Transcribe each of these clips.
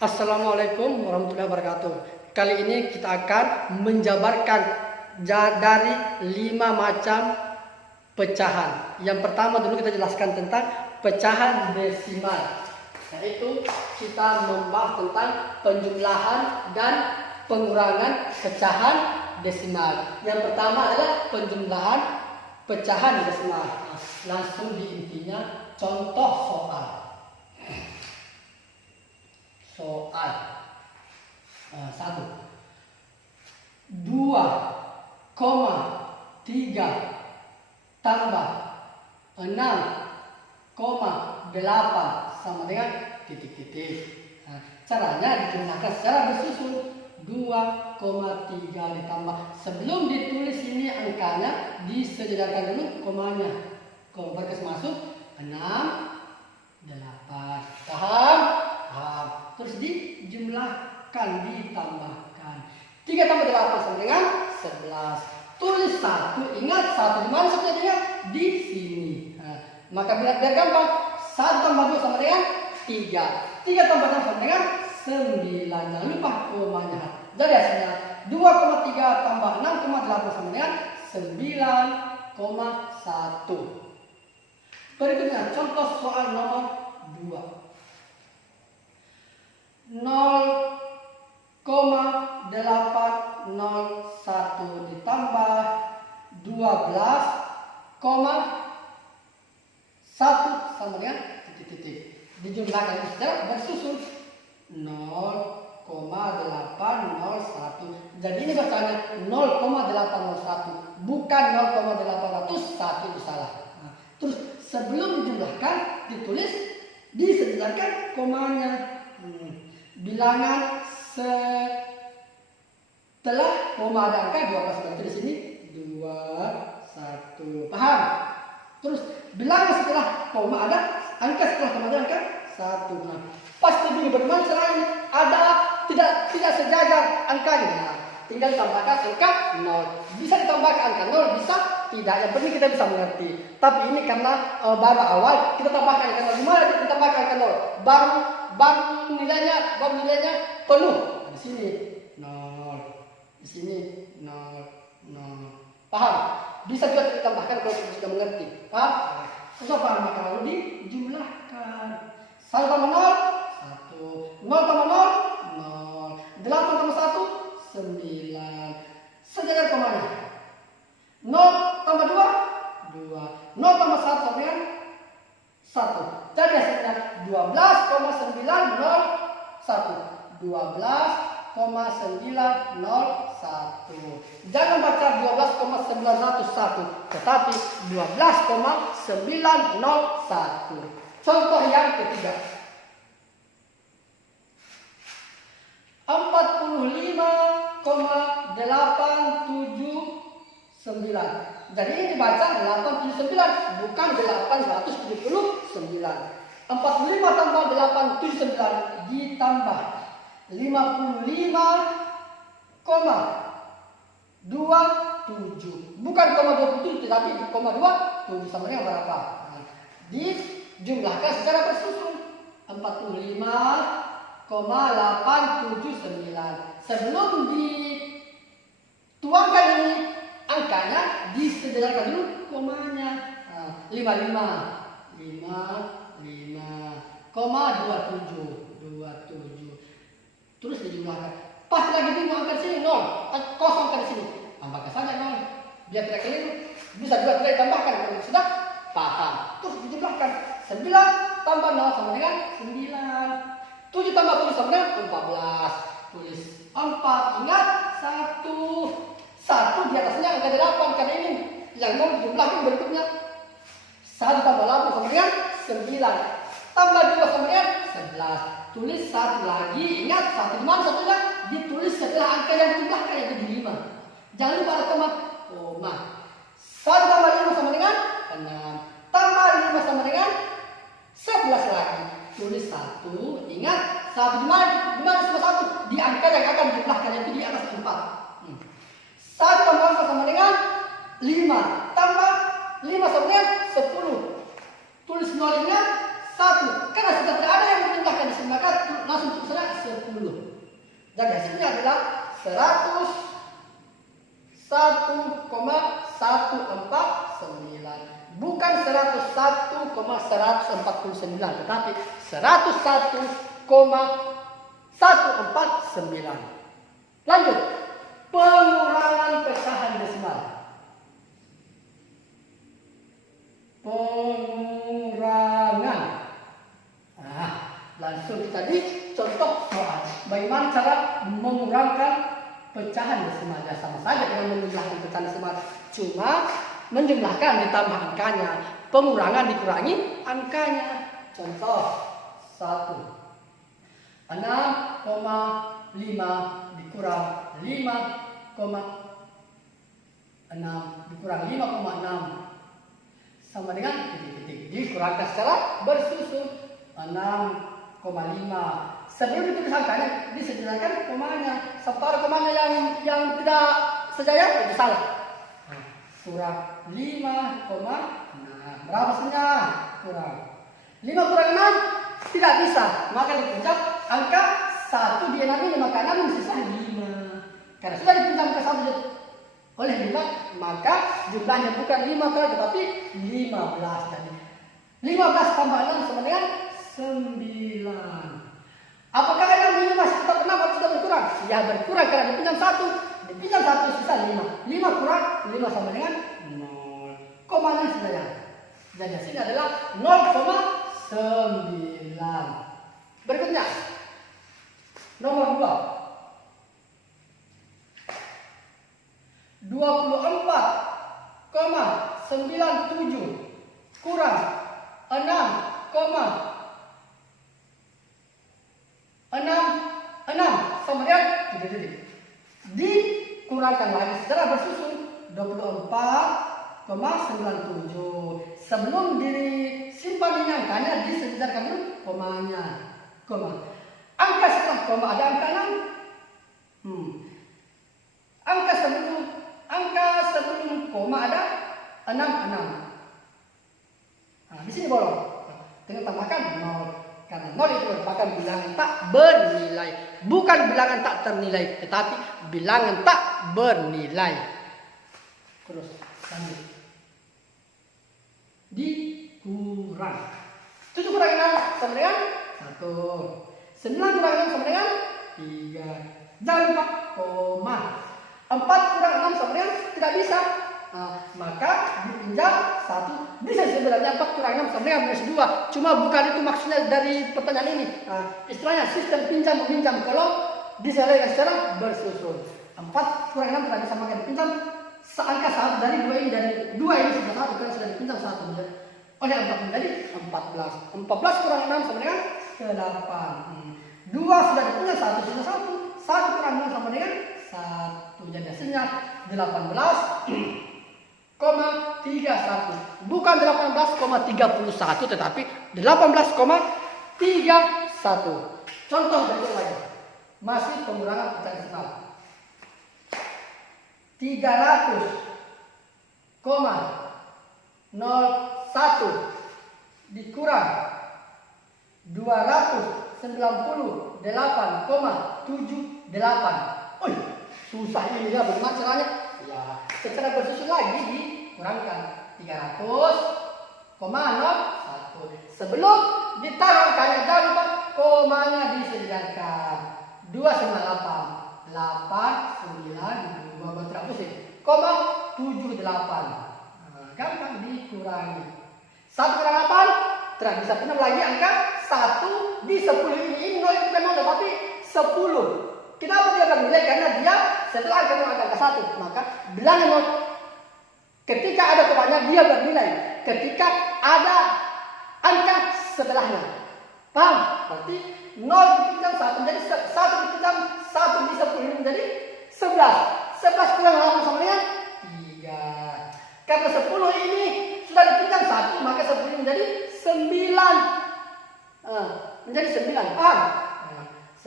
Assalamualaikum warahmatullahi wabarakatuh. Kali ini kita akan menjabarkan dari 5 macam pecahan. Yang pertama dulu kita jelaskan tentang pecahan desimal. Yaitu kita membahas tentang penjumlahan dan pengurangan pecahan desimal. Yang pertama adalah penjumlahan pecahan desimal. Langsung di intinya contoh soal. Soal 1 2,3 tambah 6,8 sama dengan titik-titik. Caranya dijumlahkan secara bersusun. 2,3 ditambah, sebelum ditulis ini angkanya disejajarkan dulu komanya. Kalau berkas masuk 6, 8. Paham? Terus dijumlahkan, ditambahkan. 3 tambah 8 sama dengan 11. Tulis 1, ingat 1 di mana satunya? Di sini. Maka biar gampang, 1 tambah 2 sama dengan 3. 3 tambah 6 sama dengan 9. Jangan lupa komanya. Jadi hasilnya 2,3 tambah 6,8 sama dengan 9,1. Berikutnya contoh soal nomor 2. 0,801 ditambah 12,1 sama dengan titik-titik. Dijumlahkan secara bersusun 0,801. Jadi ini bacanya 0,801, bukan 0,801, itu salah. Terus sebelum dijumlahkan ditulis disejajarkan komanya. Bilangan setelah koma ada angka 12 berarti di sini 21. Paham? Terus bilangan setelah koma ada angka, setelah koma ada angka 1. Pasti dulu bagaimana selain ada tidak sejajar angkanya. Tinggal tambahkan angka 0. Bisa ditambahkan angka 0, bisa tidak. Yang penting kita bisa mengerti. Tapi ini karena baru awal, kita tambahkan angka 0. Gimana kita tambahkan angka 0? Baru nilainya penuh. Di sini 0. Di sini 0. Paham? Bisa juga ditambahkan kalau kita sudah mengerti. Paham? Susah paham, maka lalu dijumlahkan. 1 tambah 0, 1. 0 tambah 0, 0. 8 tambah 1, 9. Sejajar komanya. 0 tambah 2, 2. 0 tambah 1 sama dengan 1. Jadi hasilnya 12,901. 12,901. Jangan baca 12,901, tetapi 12,901. Contoh yang ketiga. 45,879. Jadi ini dibaca 879, bukan 879. 45 tambah 879 ditambah 55,27. Bukan 27, tetapi 27 sama dengan berapa? Dijumlahkan secara bersusun. 45,879. Sebelum dituangkan ini angkanya disejajarkan dulu komanya. 55,27. Terus dijumlahkan. Pas lagi bingung angka sini 0, kosong kan di sini. Tambahkan saja 0. Biar tidak keliru. Bisa juga tidak ditambahkan kalau sudah paham. Terus dijumlahkan. 9 tambah 0 sama dengan 9. 7 tambah 7 sama dengan 14. Tulis 4. Ingat 1. 1 di atasnya angka 8 karena ini yang mau dijumlahkan berikutnya. 1 tambah 8 sama dengan 9. Tambah 2 sama dengan 11. Tulis 1 lagi. Ingat 1 di mana satunya? Ditulis setelah angka yang dijumlahkan, yaitu di 5. Jangan lupa ada koma. 1 tambah 5 sama dengan 6. Tambah 5 sama dengan 11 lagi. Tulis 1. Ingat 1 di mana? Di mana sama 1? Di angka yang akan dijumlahkan, yaitu di atas 4. 1 tambah 4 sama dengan 5. Tambah 5 sama dengan 10. Tulis 0, ingat 1. Karena sudah tidak ada yang menjumlahkan sama di sini, maka langsung tulisannya 10. Jadi hasilnya adalah 101,149. Bukan 101,149, tetapi 101,149. Lanjut, pengurangan pecahan desimal. Pengurangan. Nah, langsung kita di contoh soal. Bagaimana cara mengurangkan pecahan desimal? Ya, sama saja dengan menjumlahkan pecahan desimal. Cuma menjumlahkan ditambah angkanya. Pengurangan dikurangi angkanya. Contoh 1. 6,5 dikurang 5,6 dikurang 5,6 sama dengan titik-titik. Dikurangkan secara bersusun 6,5. Sebelum ditulis angkanya disediakan komanya. Separuh komanya yang tidak sejajar itu salah. Kurang 5,6. Berapa hasilnya? Kurang 5 kurang 6 tidak bisa. Maka dipinjam angka 1 di 6 ini, maka 6 sisa 5. Karena sudah dipinjam ke 1 oleh 5, maka jumlahnya bukan 5 kali tetapi 15. Jadi 15 tambah 6 sama dengan 9. Apakah 6 ini masih tetap 6 atau sudah berkurang? Ya berkurang karena dipinjam 1. Dipinjam 1 sisa 5. 5 kurang 5 sama dengan 0. Komanya sebenarnya. Dan hasilnya adalah 0,9. Berikutnya nomor 2. 24,97 kurang 6,66 sama dengan titik. Dikurangkan lagi secara bersusun 24,97. Sebelum disimpan ini angkanya disejarkan dulu komanya. Angka setelah koma ada angka 6. Angka sebelum koma ada 6. Nah, di sini bolong. Dengan tambahkan 0. Karena 0 itu merupakan bilangan tak bernilai. Bukan bilangan tak ternilai, tetapi bilangan tak bernilai. Terus lanjut. Dikurang. 7 kurang 6 sama dengan 1. 9 kurang 6 sama dengan 3. Jangan lupa koma. 4 kurang 6 sama dengan tidak bisa. Maka dipinjam 1. Bisa sebenarnya 4 kurang 6 sama dengan minus 2. Cuma bukan itu maksudnya dari pertanyaan ini. Istilahnya sistem pinjam meminjam kalau diselesaikan secara bersusun. 4 kurang 6 tidak bisa, maka dipinjam angka 1 dari 2 ini. Dari 2 ini sudah 1 karena sudah dipinjam 1. Oleh 4 menjadi 14. 14 kurang 6 sama dengan 8. 2 sudah dipinjam 1 sudah 1. 1 kurang 6 sama dengan 1. Jadi hasilnya 18,31. Bukan 18,31 tetapi 18,31. Contoh berikut lagi. Masih pengurangan pecahan desimal. 300,01 dikurang 298,78. Susah ini ya, bagaimana caranya? Ya, secara bersusun lagi dikurangkan 300,01. Sebelum ditaruh angkanya jangan lupa komanya disediakan. 298 892 berapa sih? 78. Gampang dikurangi. 1 kurang 8 tidak bisa pernah lagi angka 1 di 10 ini 0 bukan 0 tapi 10. Kenapa dia bernilai? Karena dia setelah angka 1, maka bilangan 0. Ketika ada komanya dia bernilai. Ketika ada angka setelahnya. Paham? Berarti 0 dipinjam 1 menjadi 1 dipinjam 1 di 10 ini menjadi 11. 11 kurang 8 sama dengan 3. Karena 10 ini sudah dipinjam 1, maka 10 ini menjadi 9. Menjadi 9. Paham?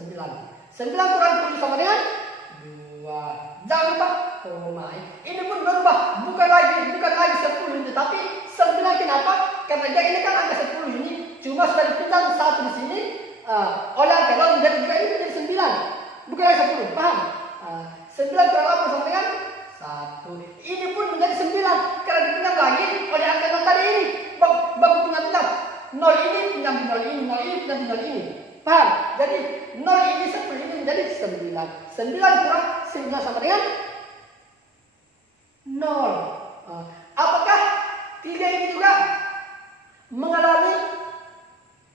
9. 9 kurang 7 sama dengan 2. Jangan lupa koma. Ini pun berubah. Bukan lagi 10 ini, tapi 9. Kenapa? Karena dia ini kan angka 10 ini cuma sudah dipinjam 1 di sini, oleh angka nol menjadi 2 ini menjadi 9. Bukan lagi 10, paham? 9 kurang 8 sama dengan 1. Ini pun menjadi 9 karena dipinjam lagi oleh angka nol tadi ini. Bagus pinjam-pinjam. 0 ini pinjam 0 ini, 0 ini pinjam 0 ini. Paham? Jadi 0 ini 10 ini menjadi 9. 9 kurang 9 sama dengan 0. Apakah 3 ini juga mengalami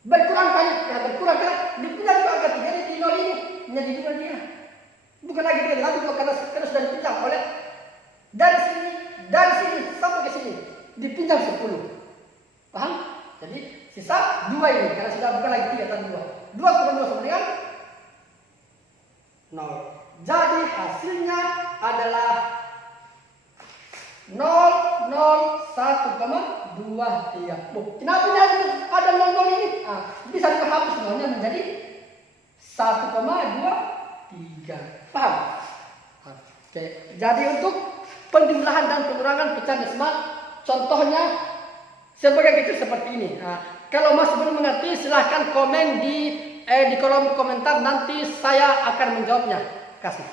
berkurang kan? Ya berkurang kan? Dipinjam juga angka 3 ini di 0 ini menjadi 2 dia. Bukan lagi 3 lagi karena sudah dipinjam oleh dari sini sampai ke sini dipinjam 10. Paham? Jadi sisa 2 ini karena sudah bukan lagi 3 tapi 2. 2 kurang 2 sama dengan 0. Jadi hasilnya adalah 0, 0, 1,23. Kenapa ada 0 ini? Bisa dihapus nolnya menjadi 1,23. Paham? Oke. Jadi untuk penjumlahan dan pengurangan pecahan desimal, contohnya sebagai kecil seperti ini. Kalau masih belum mengerti, silahkan komen di kolom komentar. Nanti saya akan menjawabnya. Kasih.